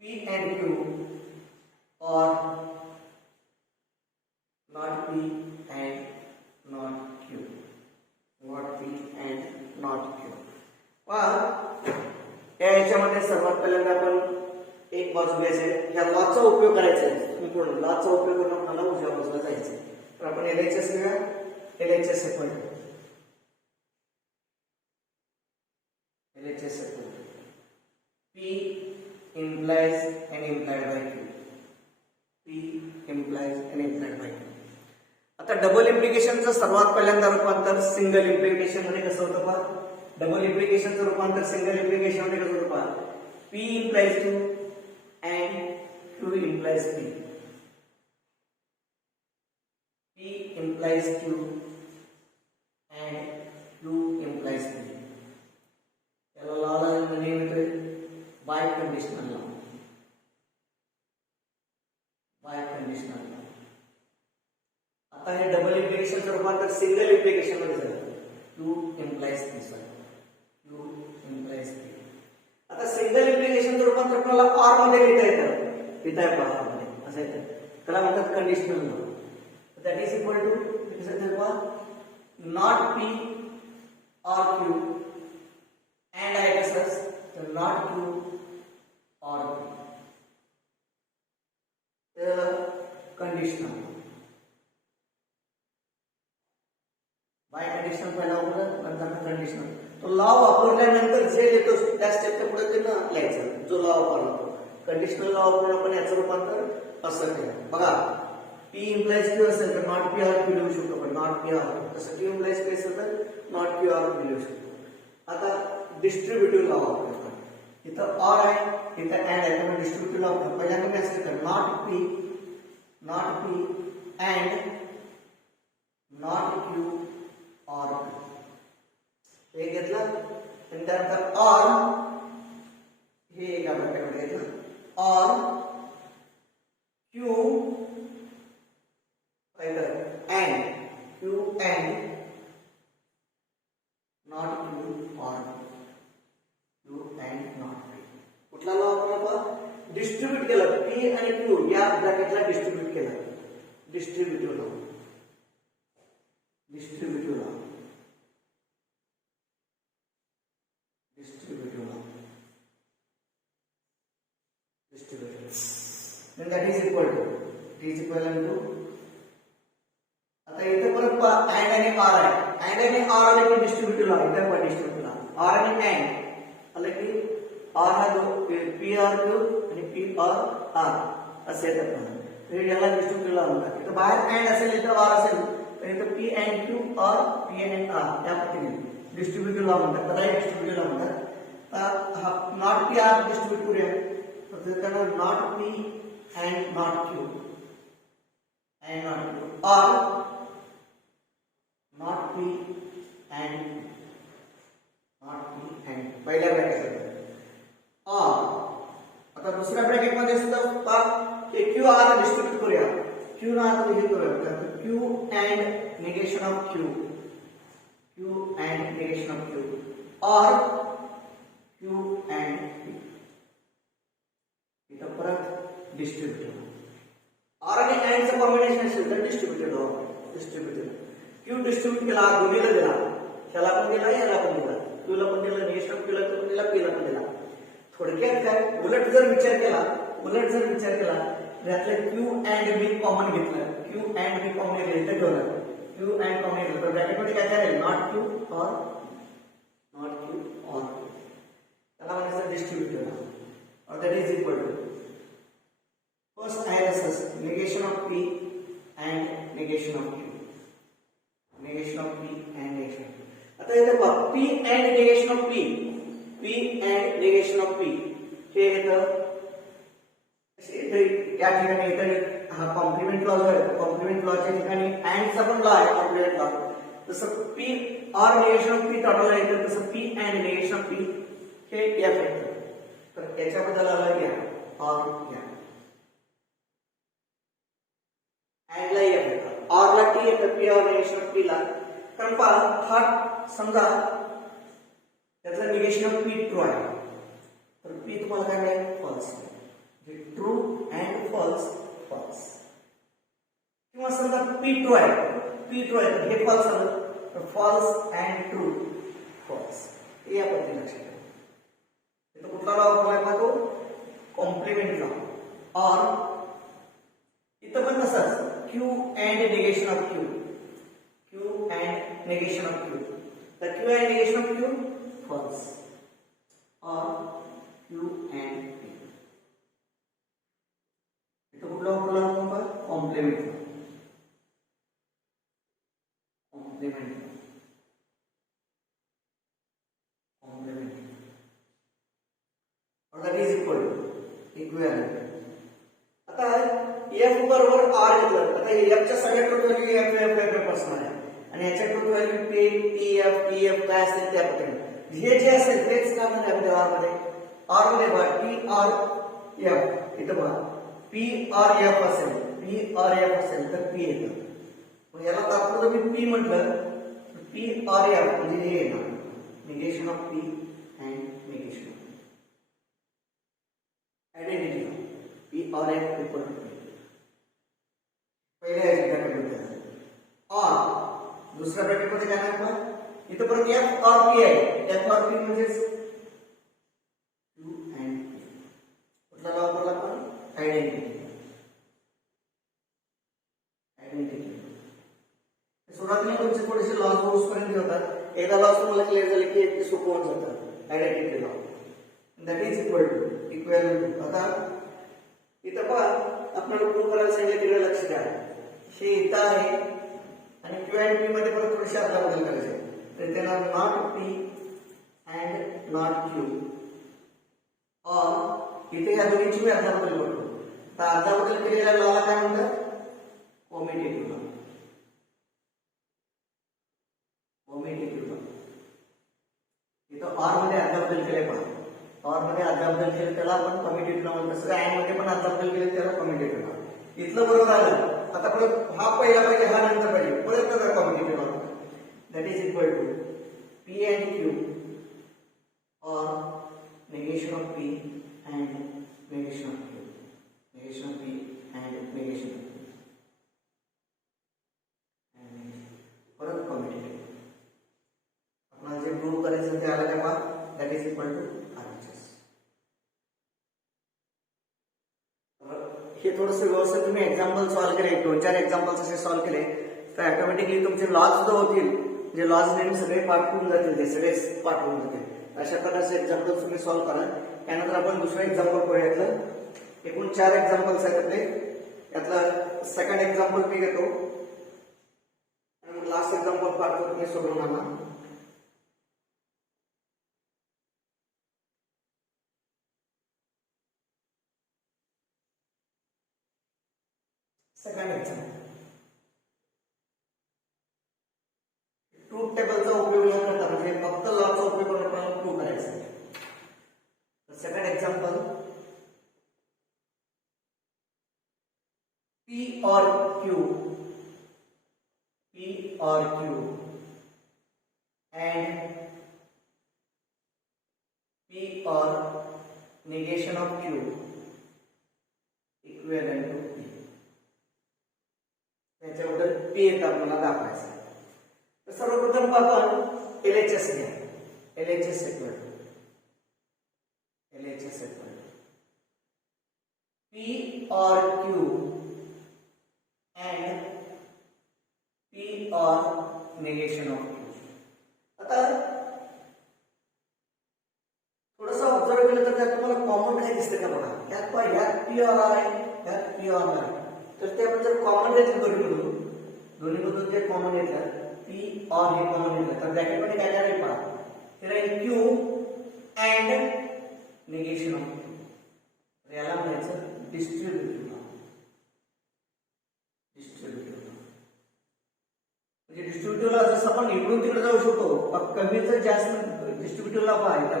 P and Q or not P and not Q. Not P and not Q. याच्यामध्ये सर्वात पहिल्यांदा आपण एक बाजू घ्यायचे, या लॉचा उपयोग करायचा आहे. पूर्ण लॉचा उपयोग करून आपल्याला उजव्या बाजूला जायचं. तर आपण LHS लिहूया. LHS P implies and implied by Q. P implies and implied by Q. आता डबल इम्प्लिकेशनचं सर्वात पहिल्यांदा रूपांतर सिंगल इम्प्लिकेशन मध्ये कसं होतं पहा. डबल इम्प्लिकेशनचं रूपांतर सिंगल इम्प्लिकेशन मध्ये कसं होतं पहा. P implies Q and Q implies P. P implies Q and Q implies P. याला लॉला म्हणजे येतोय बाय कंडिशनल लॉ. आता हे डबल इम्प्लिकेशनचं रूपांतर सिंगल इम्प्लिकेशन मध्ये झालं. Q implies P. Q implies P. आता सिंगल इम्प्लिकेशनचं रूपांतर आपल्याला R मध्ये लिहिता येतं R मध्ये असं येतं. त्याला म्हणतात conditional law. That is equal to not P or Q and I guess not Q or P. Conditional. By conditional पहिला वापरला, नंतर कंडिशनल. तो लॉ वापरल्यानंतर जे येतो त्या स्टेपच्या पुढे ते लिहायचं जो लॉ वापरला. कंडिशनल लॉ वापरून आपण याचं रूपांतर असं केलं. बघा P implies Q असेल तर नॉट P or Q लिहू शकतो. पण नॉट P or तसं Q implies P असेल तर नॉट P or Q लिहू शकतो. आता डिस्ट्रीब्युटिव्ह लॉ वापरतो. इथं R आहे, इथं अँड आहे, त्यामुळे डिस्ट्रीब्युटिव्ह लॉ वापरतो. पहिल्यांदा मी असं केलं not P and not Q or P. हे घेतलं आणि त्यानंतर R हे या प्रकारे घेतलं. R Q and Q and not Q or Q and not P. कुठला लॉ वापरला? डिस्ट्रीब्यूट केलं. P आणि Q या ब्रॅकेटला डिस्ट्रीब्यूट केलं. Distributive law. Then that is equal to T is equivalent to. आता इथे परत अँड आणि आर आहे. अँड आणि आर आले की डिस्ट्रीब्युटिव्ह लॉ. इथे पण डिस्ट्रीब्युटिव्ह लॉ. आर आणि अँड आले की आर हा जो P R Q आणि P और आर असे येतात म्हणून. तर याला डिस्ट्रीब्युटिव्ह लॉ म्हणतात. इथं बाहेर अँड असेल इथं ऑर असेल तर इथं P and Q or P and R या पद्धतीने डिस्ट्रीब्युटिव्ह लॉ म्हणतात. त्याला डिस्ट्रीब्युटिव्ह लॉ म्हणतात. तर हा नॉट पी आर डिस्ट्रीब्यूट करूया. तर त्याला not P and not Q and not Q or not P and not P and पहिल्या ब्रॅकेट or आता दुसऱ्या ब्रॅकेट मध्ये सुद्धा पहा की Q आता डिस्ट्रीब्यूट करूया. Q ना आता हे करूया. Q and negation of Q, Q and negation of Q or Q and P इथं परत डिस्ट्रीब्यूट आर आणि अँड चं कॉम्बिनेशन असेल तर डिस्ट्रीब्युटेड लॉ. क्यू डिस्ट्रीब्यूट केला दोन्हीला दिला, ह्याला पण दिला ह्याला पण दिला, क्यूला पण दिला निगेशन ऑफ क्यूला पण दिला पीला पण दिला. थोडक्यात काय उलट जर विचार केला यातले क्यू अँड बी कॉमन घेतलं, क्यू अँड बी कॉमन घेतलं तर ठेवलं, क्यू अँड कॉमन घेतलं तर ब्रॅकेट मध्ये काय काय नॉट क्यू और त्याला म्हणायचं डिस्ट्रीब्युटेड लॉ. और that is equal to first I have negation of P and negation of Q. Negation of P and negation of Q. आता इथे बघ P and negation of P, P and negation of P हे येतं इथे या ठिकाणी इथे हा कॉम्प्लिमेंट लॉ आहे. कॉम्प्लिमेंट लॉच्या ठिकाणी अँड चा पण लॉ आहे कॉम्प्लिमेंट लॉ. तसं P और negation of P टोटल आहे तसं P and negation of P हे F येतं. तर याच्याबद्दल आला घ्या और घ्या अँड ला F येतं और ला T येतं P और negation of P ला. कारण पहा हा समजा त्याचं निगेशन ऑफ P ट्रू आहे तर P तुम्हाला काय मिळेल false. True and false false. किंवा समजा P ट्रू आहे हे फॉल्स आलं तर फॉल्स अँड ट्रू फॉल्स. हे या पद्धतीने लक्षात ठेवा. इथं कुठला लॉ वापरला तो कॉम्प्लिमेंट लॉ. और इथं पण तसंच Q and negation of Q, Q and negation of Q. The Q and negation of Q false or Q and P. इथं कुठला वापरला आपण कॉम्प्लिमेंट और that is equal to equivalent. आता F बरोबर R घेतलं. आता F च्या सगळ्या ट्रूथ व्हॅल्यू F असणार आहे आणि याच्या ट्रूथ व्हॅल्यू P F काय असेल त्या पद्धतीने हे जे असेल तेच काम आहे आपल्या R मध्ये. R मध्ये बघा P R F इथं बघा P R F असेल तर P येतं. मग याला तात्पुरतं मी P म्हटलं P R F म्हणजे हे येणार negation of P and negation of identity P R F equal to पहिल्या ब्रॅकेटमध्ये और दुसऱ्या ब्रॅकेटमध्ये काय आहे आपण इथं परत F और P आहे. F और P म्हणजे Q and P. कुठला लॉ वापरला आपण आयडेंटिटी. सुरुवातीला तुमचे थोडेसे लॉस होऊस पर्यंत होतात. एकदा लॉस तुम्हाला क्लिअर झाले की ते सोपं होऊन जातं. Identity law that is equal to equivalent to. आता इथं पहा आपल्याला प्रूव्ह करायला सांगितलं तिकडे लक्ष द्या. हे इथं आहे आणि Q and P मध्ये परत थोडीशी अदलाबदल करायची तर त्याला not P and not Q और इथे या दोन्हीची मी अदलाबदल करतो. तर अदलाबदल केलेल्या लॉला काय म्हणतात कॉम्युटेटिव्ह लॉ. इथं ऑर मध्ये अदलाबदल केले पहा. ऑर मध्ये अदलाबदल केले त्याला आपण कॉम्युटेटिव्ह लॉ म्हणतो. तसं अँड मध्ये पण अदलाबदल केले त्याला कॉम्युटेटिव्ह लॉ. इथलं बरोबर आलं. आता परत हा पहिला पाहिजे हा नंतर पाहिजे परत त्याचा commutative law that is equal to P and Q or negation of P and negation of Q, negation of P and negation of Q and परत कॉम्युटेटिव्ह. आपल्याला जे प्रूव्ह करायचं ते आलं तेव्हा that is equal to RHS. हे थोडंसं व्यवस्थित तुम्ही एक्झाम्पल सॉल्व्ह केले 2-4 एक्झाम्पल्स असे सॉल्व्ह केले तर ऑटोमॅटिकली तुमचे लॉज सुद्धा होतील. जे लॉज नेहमी सगळे पाठ होऊन जातील ते सगळेच पाठ होऊन जातील. अशा प्रकारचे एक्झाम्पल तुम्ही सॉल्व्ह करा. त्यानंतर आपण दुसरं एक्झाम्पल करूयातलं एकूण 4 एक्झाम्पल्स आहेत आपले. यातला सेकंड एक्झाम्पल मी घेतो आणि मग लास्ट एक्झाम्पल पार्ट मी सोडवणार ना. सेकंड एक्झाम्पल ट्रूथ टेबलचा उपयोग न करता म्हणजे फक्त लॉचा उपयोग करून आपल्याला प्रूव्ह करायचं आहे. Second example P or Q and P or negation of Q equivalent to P. त्याच्याबद्दल P येतं आपल्याला दाखवायचं. तर सर्वप्रथम आपण LHS घ्या. LHS equal P or Q and P or negation of Q. आता थोडंसं ऑब्झर्व केलं तर त्यात तुम्हाला कॉमन काय दिसतं का बघा. यात P or आहे, यात P or आहे. तर ते आपण जर कॉमन घेतलं दोन्हीमधून जे कॉमन घेतलं P or हे कॉमन घेतलं तर ब्रॅकेटमध्ये काय काय राहील पहा. हे राहील Q and negation of Q. याला म्हणायचं डिस्ट्रीब्युटिव्ह लॉ. म्हणजे डिस्ट्रीब्युटिव्ह लॉ जसं आपण इकडून तिकडे जाऊ शकतो कमीचं जास्त डिस्ट्रीब्युटिव्ह लॉ आहे का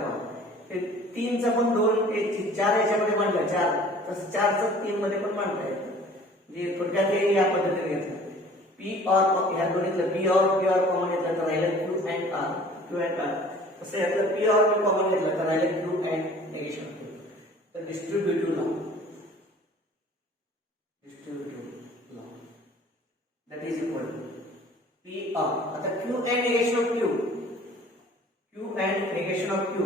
ते 3चा पण 2 ते 4 याच्यामध्ये मांडला 4 तसं 4चं 3 मध्ये पण मांडता येतं. म्हणजे थोडक्यात हे या पद्धतीने घेतलं P or ह्या दोन्हीतलं P or कॉमन घेतलं तर राहिलं Q and R. तसं यातलं P or कॉमन घेतलं तर राहिलं Q and negation of Q. तर distributive law that is equal to P or आता Q and negation of Q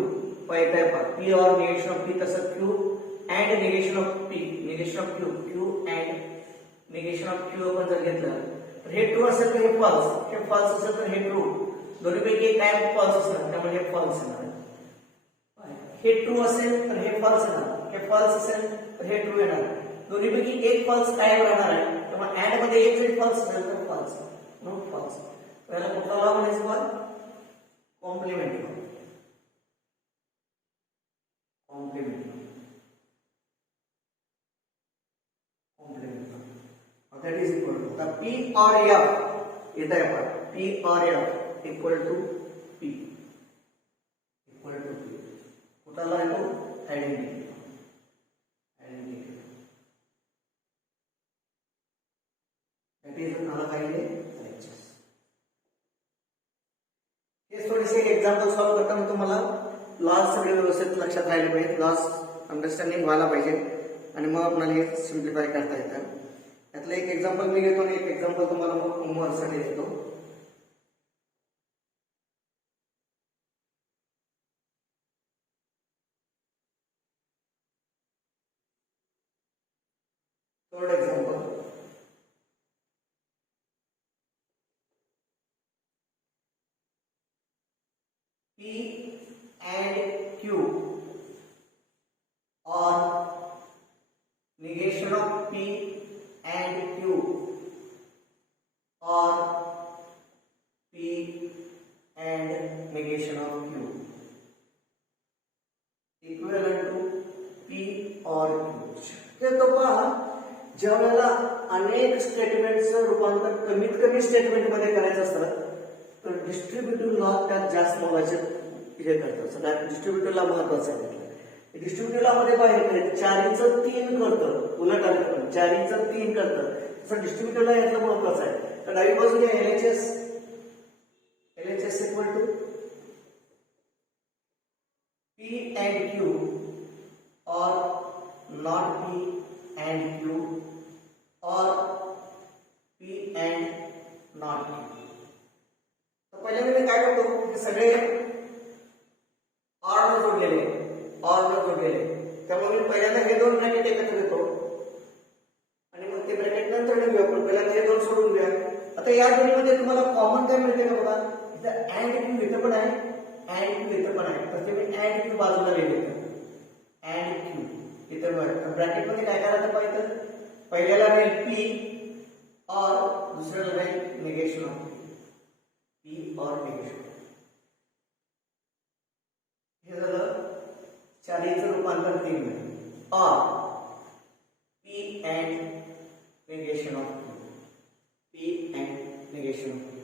पाहिजे P or negation of P तसं Q and negation of Q and negation of Q आपण जर घेतलं तर हे ट्रू असेल तर हे फॉल्स असेल तर हे ट्रू. दोन्हीपैकी एक काय फॉल्स असणार त्यामुळे हे फॉल्स येणार. हे ट्रू असेल तर हे फॉल्स येणार, हे फॉल्स असेल तर हे ट्रू येणार. दोन्हीपैकी एक फॉल्स कायम राहणार आहे त्यामुळे ऍड मध्ये एक जरी फॉल्स असेल तर फॉल्स म्हणून फॉल्स. त्याला कुठला लॉ म्हणायचं complement law. That is equal to P or F येत आहे पण P or F equal to P कुठला येतो आयडेंटिटी. That is मला पाहिजे LHS. हे थोडेसे एक्झाम्पल सॉल्व्ह करताना तुम्हाला लॉस सगळे व्यवस्थित लक्षात राहिले पाहिजे, लॉस अंडरस्टँडिंग व्हायला पाहिजे आणि मग आपल्याला हे सिम्प्लिफाय करता येतं. यातलं एक एक्झाम्पल मी घेतो आणि एक एक्झाम्पल तुम्हाला मग होमवर्कसाठी देतो. Third example P and Q or negation of P and Q or P and negation of Q equivalent to P or Q. हे तो पहा ज्या वेळेला अनेक स्टेटमेंटचं रूपांतर कमीत कमी स्टेटमेंट मध्ये करायचं असतं तर डिस्ट्रीब्युटिव्ह लॉ त्यात जास्त मोलाचे हे करतात. सगळ्यात डिस्ट्रीब्युटिव्ह लॉ महत्वाचा आहे. डिस्ट्रीब्युटिव्ह लॉ मध्ये पाहिजे 4चं 3 करतं, उलट आलं 4चं 3 करतं. तसं डिस्ट्रीब्युटिव्ह लॉ यातलं महत्वाचं आहे. तर डावी बाजूला LHS equal to P and Q or not P and Q or P and not Q. तर पहिल्यांदा मी काय करतो की सगळे ऑर न जोडलेले त्यामुळे मी पहिल्यांदा हे दोन ब्रॅकेट एकत्र घेतो आणि मग ते ब्रॅकेट नंतर घेऊया. पण पहिल्यांदा हे दोन सोडून घ्या. आता या दोन्हीमध्ये तुम्हाला कॉमन काय मिळते का बघा. इथं अँड क्यू इथं पण आहे, अँड क्यू इथं पण आहे. तर ते मी अँड क्यू बाजूला लिहिले अँड क्यू इथं वाढतं. ब्रॅकेट मध्ये काय करायचं पाहिजे, पहिल्याला राहील पी और दुसऱ्याला राहील negation of P or negation. हे झालं चारीचं रूपांतर 3 मध्ये और P and negation of P and negation of.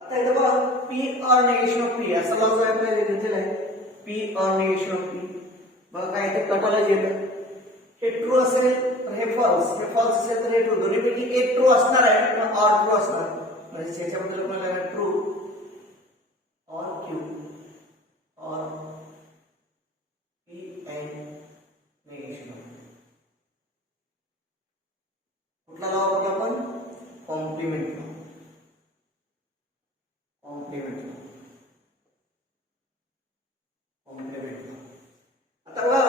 आता इथं बघा P or negation of P असं लॉज आपल्याला दिलेलं आहे. P or negation of P बघा काय ते कटाला येतं. हे ट्रू असेल तर हे फॉल्स, हे फॉल्स असेल तर हे ट्रू. दोन्हीपैकी एक ट्रू असणार आहे किंवा ऑर ट्रू असणार. म्हणजे याच्याबद्दल आपल्याला true or Q or P and negation of. कुठला लॉ वापरला आपण, complement law. Complement law, complement law. आता बघा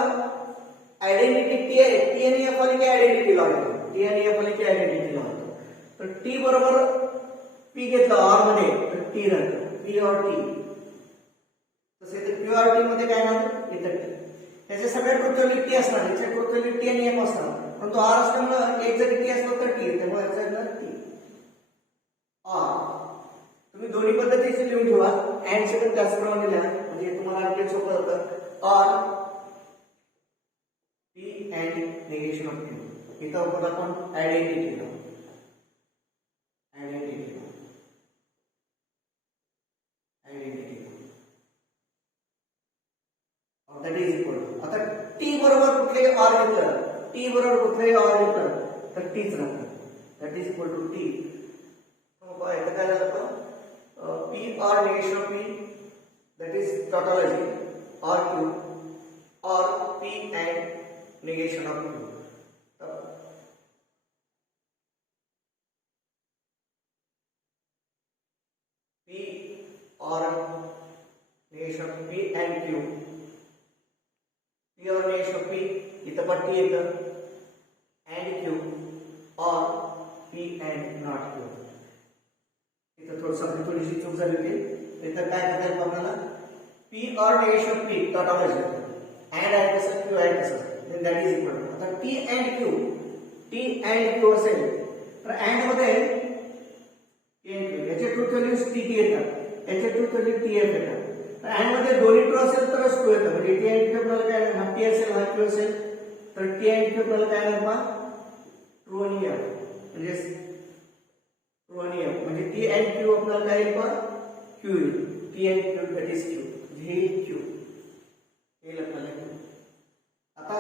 आयडेंटिटी टी आहे, टी आणि एफ आली की आयडेंटिटी लॉ येतो. टी आणि एफ आली की आयडेंटिटी लॉ येतो. तर टी बरोबर पी घेतलं ऑर मध्ये तर टी राहतं, पी और टी. तसे ते क्यू आर टी मध्ये काय राहतं, इथं टी. त्याचे सगळे टोटली टी असणार, याचे टोटली टी आणि एफ असणार. परंतु आर असल्यामुळे एक जरी टी असलं तर टी, त्यामुळे याचा येणार टी आर. तुम्ही दोन्ही पद्धतीचे लिहून ठेवा. अँड चे पण त्याचप्रमाणे लिहा म्हणजे तुम्हाला आणखी सोपं जातं. Or P and negation of Q. इथं वापरला आपण identity law. Identity law, identity law. That is equal to. आता टी बरोबर कुठले आर घेतलं, टी बरोबर कुठले आर घेतलं तर टीच राहतं. That is equal to T. इथं काय झालं, P or negation of P that is tautology or Q or P and negation of q. P or negation of p and q. P or negation of p इथं पण p येतं and q or p and not q. इथं थोडीशी चूक झाली होती. इथं काय करायचं आपल्याला, p or negation of p tautology and आहे कसं q आहे कसं, then that is equal to. आता T and Q, T and Q असेल तर and मध्ये T and Q याचे ट्रूथ व्हॅल्यूज T येतात, याचे ट्रूथ व्हॅल्यू TF येतात. तर and मध्ये दोन्ही ट्रू असेल तरच ट्रू येतं. म्हणजे T and Q आपल्याला काय, हा T असेल हा Q असेल तर T and Q आपल्याला काय येणार, ट्रू आणि F म्हणजे ट्रू आणि F म्हणजे T and Q आपल्याला काय येईल, Q येईल. T and Q that is Q, हे Q हे लक्षात घ्या. आता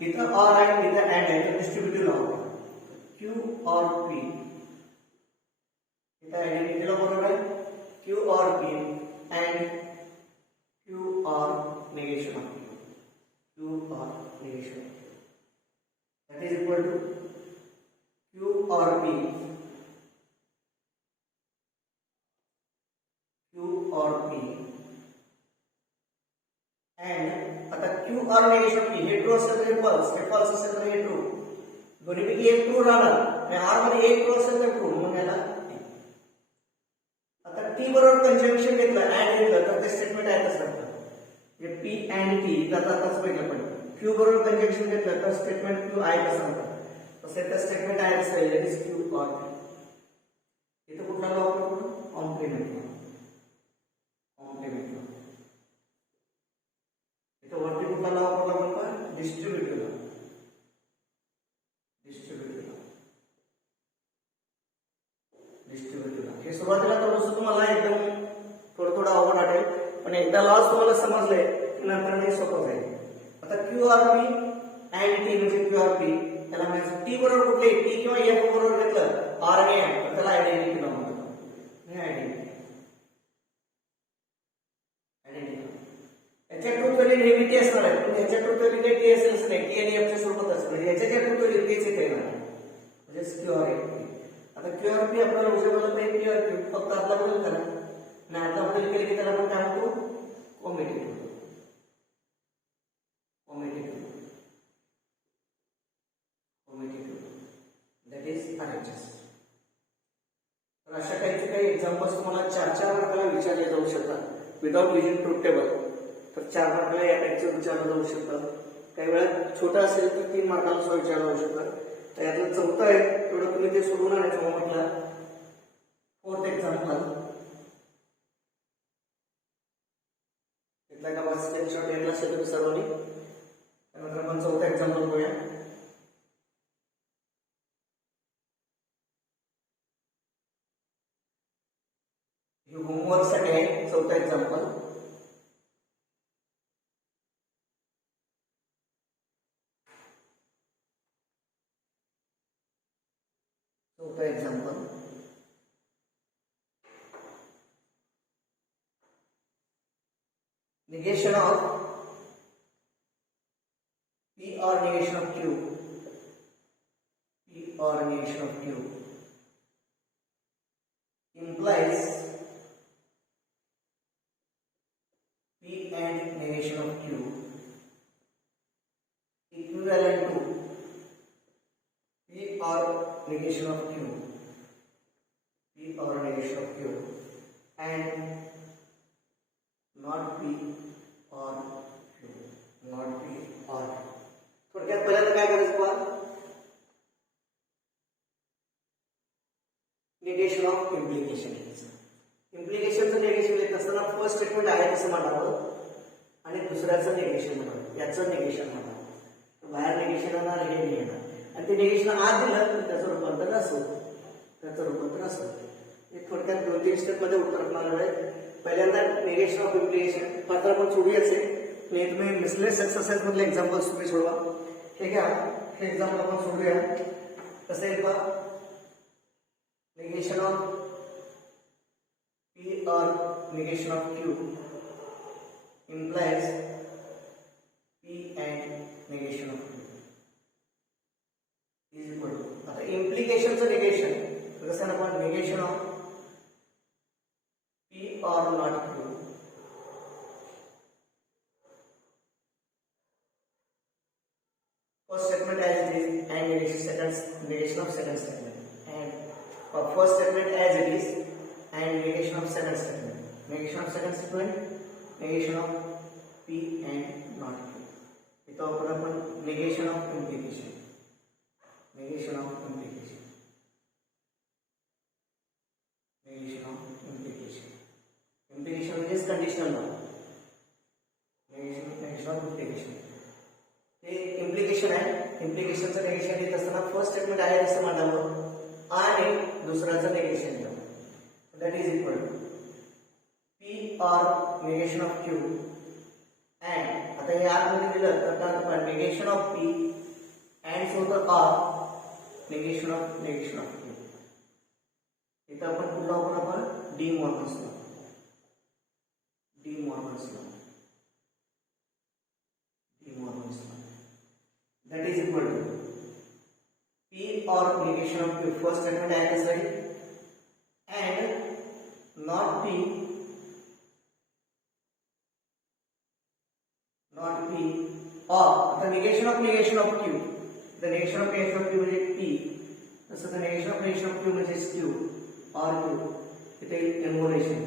इथं और आहे, इथं अँड आहे, तर distributive law Q or P. इथं आयडेंटिटी लॉ बरोबर आहे, Q or P and Q or negation of Q, Q or negation of Q that is equal to Q or P, Q or P and आता क्यू और निगेशन पी. हे ट्रू असेल तर हे फॉल्स, हे फॉल्स असेल तर हे ट्रू. दोन्हीपैकी एक ट्रू राहणार. आर मध्ये एक ट्रू असेल तर ट्रू म्हणून याला. आता टी बरोबर कंजंक्शन घेतलं, अँड घेतलं तर ते स्टेटमेंट आहे तसं. हे पी अँड टी जाताच बघितलं पण क्यू बरोबर कंजंक्शन घेतलं तर स्टेटमेंट क्यू आहे कसं म्हणतात तसं तर स्टेटमेंट आहे कसं that is Q or P. इथं कुठला लॉ वापरतो, कॉम्प्लिमेंट लॉ. Complement law. इथं वरती कुठला लॉ वापरला आपण, distributive law. Distributive law, distributive law. हे सुरुवातीला थोडंसं तुम्हाला एकदम थोडं अवघड वाटेल, पण एकदा लॉज तुम्हाला समजले की नंतर हे सोपं जाईल. आता Q or P and T म्हणजे क्यू आर पी, त्याला म्हणजे टी बरोबर कुठले, टी किंवा एफ बरोबर घेतलं आर आणि एम तर त्याला आयडेंटिटी लॉ म्हणतात. हे आयडेंटिटी याच्या ट्रूथ व्हॅल्यू नेहमी टी असणार आहे, पण याच्या ट्रूथ व्हॅल्यू काही टी असेलच नाही, टी आणि एफच्या स्वरूपात असतं. म्हणजे याच्या ज्या ट्रूथ व्हॅल्यू तेच इथे येणार म्हणजे क्यू आर पी. आता क्यू आर पी आपल्याला उद्या बोलत नाही क्यू आर पी, फक्त आपला बदल करा आणि आता बदल केले की त्याला आपण काय म्हणतो, कॉम्युटेटिव्ह. कॉम्युटेटिव्ह, कॉम्युटेटिव्ह दॅट इज आरएचएस. तर अशा काही एक्झाम्पल्स तुम्हाला 4 मार्काला विचारले जाऊ शकतात विदाउट युजिंग ट्रूथ टेबल. तर 4 मार्काला या टाईपचं विचारलं जाऊ शकतं. काही वेळा छोटा असेल तर 3 मार्काला सुद्धा विचारलं होऊ शकतं. तर यातलं चौथं आहे तेवढं तुम्ही ते सोडवून आणायचं. मग म्हटलं फोर्थ एक्झाम्पल इथला का बस स्क्रीनशॉट घेतला असेल तुम्ही सर्वांनी. त्यानंतर आपण चौथा एक्झाम्पल बघूया. हे होमवर्क साठी आहे चौथा एक्झाम्पल. चौथा example negation of P or negation of Q. P or negation of Q implies P and negation of Q equivalent to P or negation of Q. P or negation of Q and not P or Q. Not P or Q. थोडक्यात पहिल्यांदा काय करायचं पहा. Negation of implication. इम्प्लिकेशनचं निगेशन येत असताना फर्स्ट स्टेटमेंट आहे असं म्हणावं आणि दुसऱ्याचं निगेशन म्हणावं, याचं निगेशन म्हणावं. बाहेर निगेशन येणार, हे नाही येणार. आणि ते निगेशन आत दिलं तर त्याचं रूपांतर असं, त्याचं रूपांतर असं. हे थोडक्यात 2-3 स्टेपमध्ये उत्तर असणार आहे. पहिल्यांदा निगेशन ऑफ इम्प्लिकेशन पात्र आपण सोडूयाच आहे. तुम्ही मिसलेस एक्सरसाइज मधले एक्झाम्पल्स तुम्ही सोडवा. हे घ्या, हे एक्झाम्पल आपण सोडूया. कसं आहे पहा. Negation of P or negation of Q implies P and negation of Q is equal to. आता implicationचं negation कसं आहे आपण negation of P or not Q first statement as it is and negation of second statement and first statement as it is and negation of second statement. Negation of second statement, negation of P and not Q. इथं आपण negation of implication. Negation of implication. Negation of implication. Implication म्हणजे conditional law. Negation of implication. ते implication आहे. implicationचं negation येत असताना फर्स्ट स्टेटमेंट आहे असं म्हणावं आणि दुसऱ्याचं negation द्यावं. That is equal to P or negation of Q and आता हे आतमध्ये दिलं तर काय negation of P and सोबत or negation of Q. इथं आपण कुठला वापरू आपण D Morgan's law. That is equal to P or negation of Q first statement आहे कसं आहे and not P or the negation of Q. The negation of Q म्हणजे P. तसं the negation of Q म्हणजे Q or Q. इथे involation.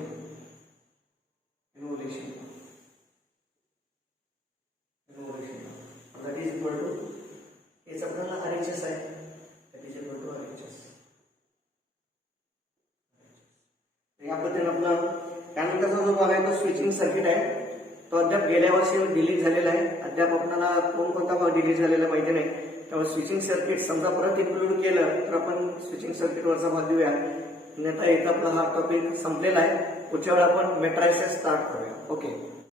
That is equal to हेच आपल्याला RHS आहे. That is equal to RHS. या पद्धतीने आपलं त्यानंतरचा जो भाग आहे तो स्विचिंग सर्किट आहे. तो अद्याप गेल्या वर्षी डिलीट झालेला आहे. अद्याप आपल्याला कोणता भाग डिलीट झालेला माहिती नाही. त्यामुळे स्विचिंग सर्किट समजा परत इन्क्लूड केलं तर आपण स्विचिंग सर्किटवरचा भाग देऊया. अन्यथा इथं आपला हा टॉपिक संपलेला आहे. पुढच्या वेळी आपण मेट्रायसिस स्टार्ट करूया. ओके.